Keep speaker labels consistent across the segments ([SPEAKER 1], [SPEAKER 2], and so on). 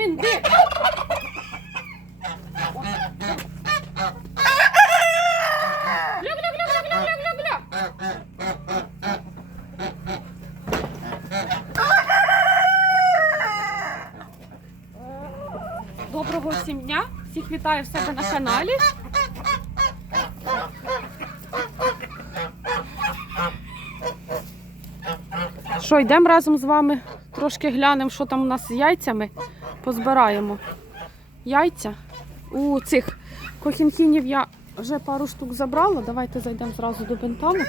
[SPEAKER 1] індик, що ти Що, йдемо разом з вами трошки глянемо, що там у нас з яйцями. Позбираємо яйця. У цих кохінхінів я вже пару штук забрала. Давайте зайдемо зразу до бентамок.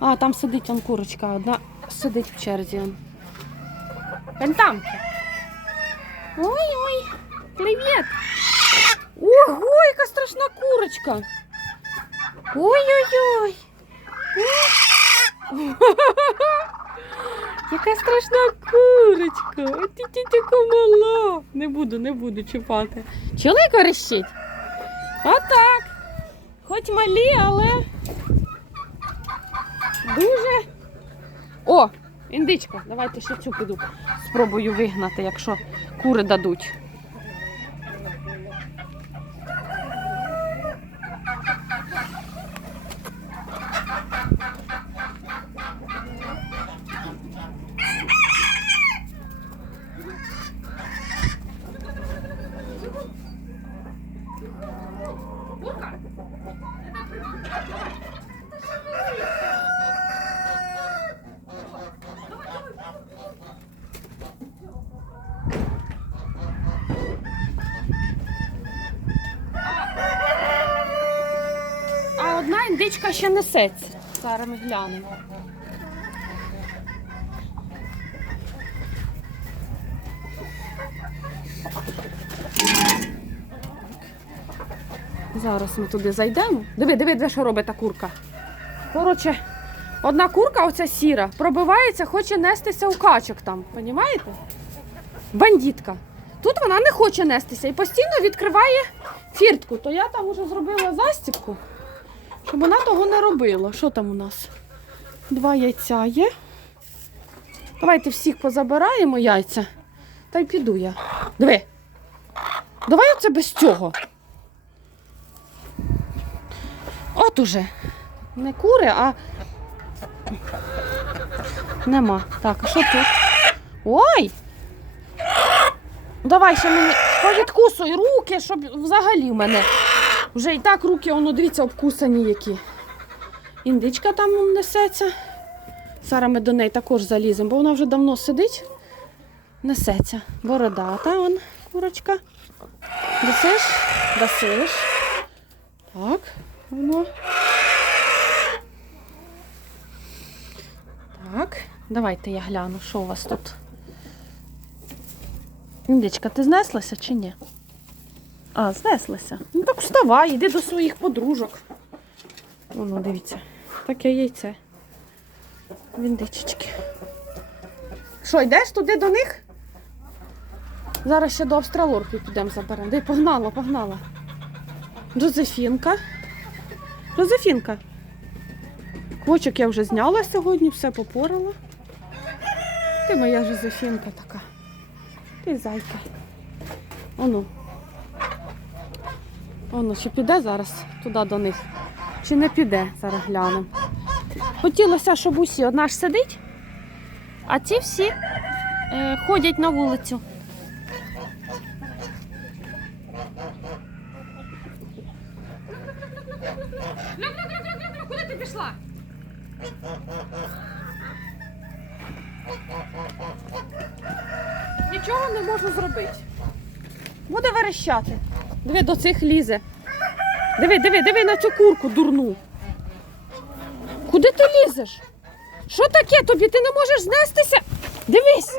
[SPEAKER 1] А, там сидить он курочка, одна сидить в черзі. Бентамки. Ой-ой, привіт! Ого, яка страшна курочка! Ой-ой-ой! Яка страшна курочка! Ти така мала! Не буду, не буду чіпати. Чоловіка верещить? Отак. Хоч малі, але дуже. О, індичка, давайте ще цю піду. Спробую вигнати, якщо кури дадуть. А одна індичка ще несеться. Зараз ми глянемо. Зараз ми туди зайдемо. Диви, диви, диви, що робить та курка. Коротше, одна курка, оця сіра, пробивається, хоче нестися у качок там. Понімаєте? Бандитка. Тут вона не хоче нестися і постійно відкриває фіртку. То я там уже зробила застібку, щоб вона того не робила. Що там у нас? Два яйця є. Давайте всіх позабираємо яйця. Та й піду я. Диви. Давай оце без цього. От уже. Не кури, а. Нема. Так, а що тут? Ой! Давай ще мені повідкусуй руки, щоб взагалі в мене. Вже і так руки, воно, дивіться, обкусані які. Індичка там несеться. Зараз ми до неї також заліземо, бо вона вже давно сидить. Несеться. Бородата, он, курочка. Досиш? Досиш. Так, воно. Так, давайте я гляну, що у вас тут. Індичка, ти знеслася чи ні? А, знеслася. Ну так вставай, іди до своїх подружок. Воно, дивіться. Таке яйце. Віндичечки. Що, йдеш туди до них? Зараз ще до Австралорки підемо заберемо. Дай погнала, погнала. Джозефінка. Джозефінка. Квочок я вже зняла сьогодні, все попорала. Ти моя Жозефінка така. Ти зайка. Ону. Ону, чи піде зараз туди до них? Чи не піде? Зараз глянемо. Хотілося, щоб усі одна ж сидить, а ці всі е, ходять на вулицю. Куди ти пішла? Нічого не можу зробити. Буде верещати. Диви, до цих лізе. Диви, диви, диви на цю курку дурну. Куди ти лізеш? Що таке тобі? Ти не можеш знестися? Дивись.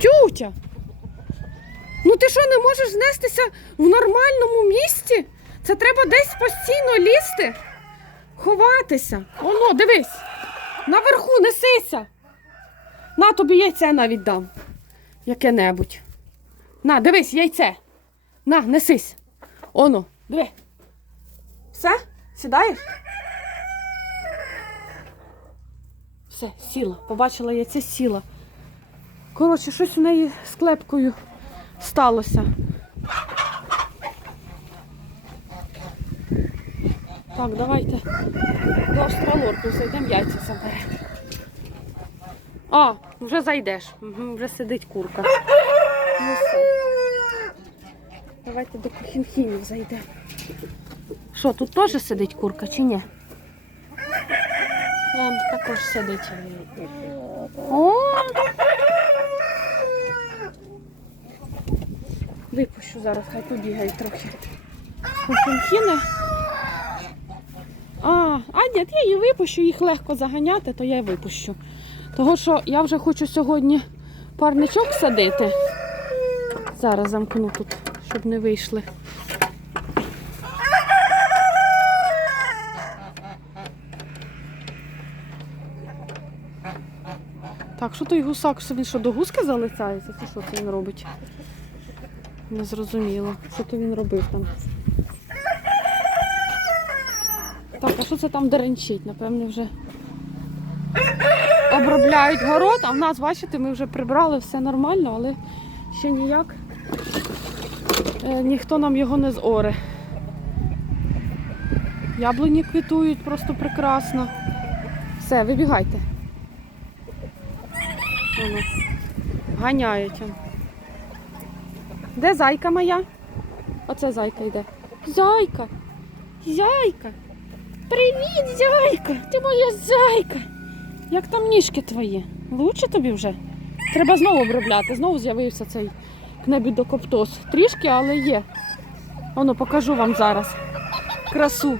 [SPEAKER 1] Тютя. Ну ти що не можеш знестися в нормальному місці? Це треба десь постійно лізти, ховатися. Оно, дивись. Наверху несися. На тобі яйце навіть дам. Яке-небудь. На, дивись, яйце. На, несись. Оно, диви. Все? Сідаєш? Все, сіла. Побачила яйце, сіла. Коротше, щось у неї з клепкою сталося. Так, давайте до австралорку зайдемо, яйця заберемо. А, вже зайдеш. Вже сидить курка. Давайте до кохінхінів зайдемо. Що, тут теж сидить курка чи ні? Там також сидить. О! Випущу зараз, хай побігають трохи. Кохінхіни. А, а ні, я її випущу, їх легко заганяти, то я її випущу. Того що я вже хочу сьогодні парничок садити. Зараз замкну тут, щоб не вийшли. Так, що той гусак собі що до гуски залицяється? Чи що це він робить? Не зрозуміло. Що то він робив там? Так, а що це там деренчить? Напевне, вже обробляють город, а в нас, бачите, ми вже прибрали все нормально, але ще ніяк ніхто нам його не зоре. Яблуні квітують просто прекрасно. Все, вибігайте. Воно. Ганяють. Де зайка моя? Оце зайка йде. Зайка! Зайка! Привіт, зайка! Ти моя зайка! Як там ніжки твої? Лучше тобі вже? Треба знову обробляти. Знову з'явився цей кнебідокоптоз. Трішки, але є. Воно покажу вам зараз. Красу.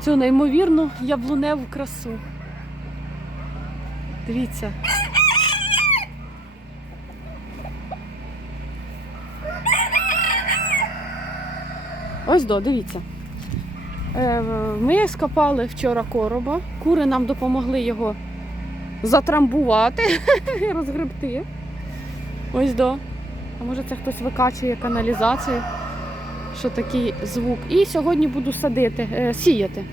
[SPEAKER 1] Цю неймовірну яблуневу красу. Дивіться. Ось до, дивіться. Е, Ми скопали вчора короба. Кури нам допомогли його затрамбувати розгребти. Ось до. А може це хтось викачує каналізацію, що такий звук. І сьогодні буду садити, е, сіяти.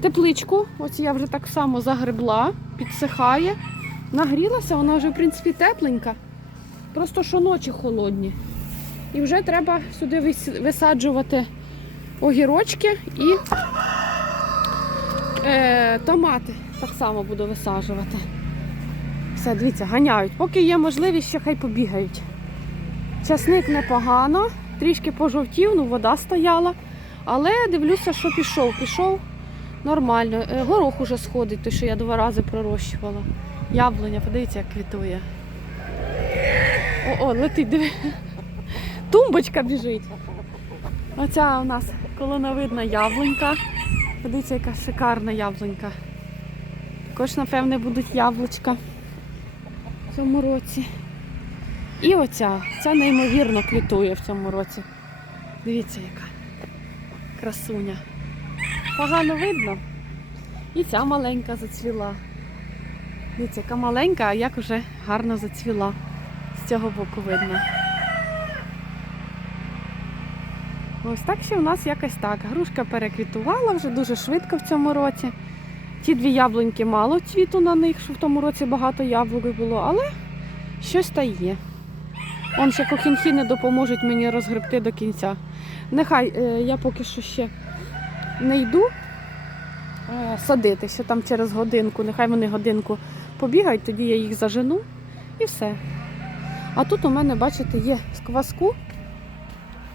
[SPEAKER 1] Тепличку, ось я вже так само загребла, підсихає. Нагрілася, вона вже, в принципі, тепленька. Просто що ночі холодні. І вже треба сюди висаджувати огірочки і е, томати. Так само буду висаджувати. Все, дивіться, ганяють. Поки є можливість, ще хай побігають. Часник непогано, трішки пожовтів, ну вода стояла. Але дивлюся, що пішов. Пішов нормально. Е, Горох уже сходить, той, що я два рази пророщувала. Яблуня, подивіться, як квітує. О, о, летить, диви. Тумбочка біжить. Оця у нас колоновидна яблунька. Подивіться, яка шикарна яблунька. Також, напевне, будуть яблучка. Цьому році. І оця, ця неймовірно квітує в цьому році. Дивіться, яка красуня. Погано видно. І ця маленька зацвіла. Дивіться, яка маленька, а як уже гарно зацвіла. З цього боку видно. Ось так ще у нас якось так. Грушка переквітувала вже дуже швидко в цьому році. Ті дві яблуньки мало цвіту на них, що в тому році багато яблук було, але щось та є. Он ще кохінхи не допоможуть мені розгребти до кінця. Нехай е, я поки що ще не йду е, садити, ще там через годинку. Нехай вони годинку побігають, тоді я їх зажену і все. А тут у мене, бачите, є з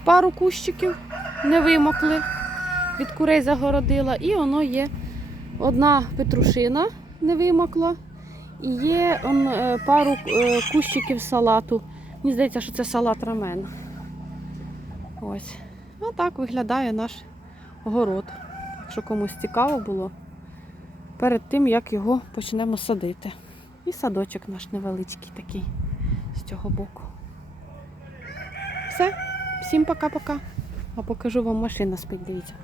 [SPEAKER 1] пару кущиків не вимокли, від курей загородила, і воно є одна петрушина не вимокла, і є он, е, пару е, кущиків салату. Мені здається, що це салат рамен. Ось. Ну так виглядає наш город. Якщо комусь цікаво було, перед тим як його почнемо садити. І садочок наш невеличкий такий з цього боку. Все, всім пока-пока. А покажу вам машина спить, дивіться.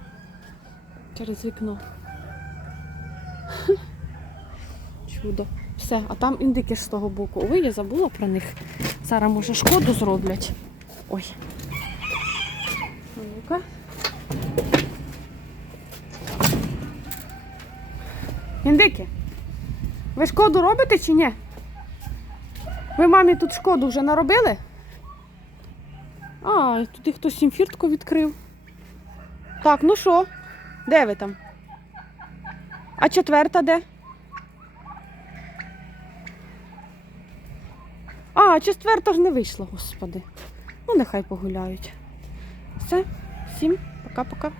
[SPEAKER 1] Через вікно. Чудо. Все, а там індики з того боку. Ой, я забула про них. Зараз може шкоду зроблять. Ой. Ну-ка. Індики, ви шкоду робите чи ні? Ви мамі тут шкоду вже наробили? А, тут і хтось їм фіртку відкрив. Так, ну що? Де ви там? А четверта де? А, четверта ж не вийшла, господи. Ну, нехай погуляють. Все, всім пока-пока.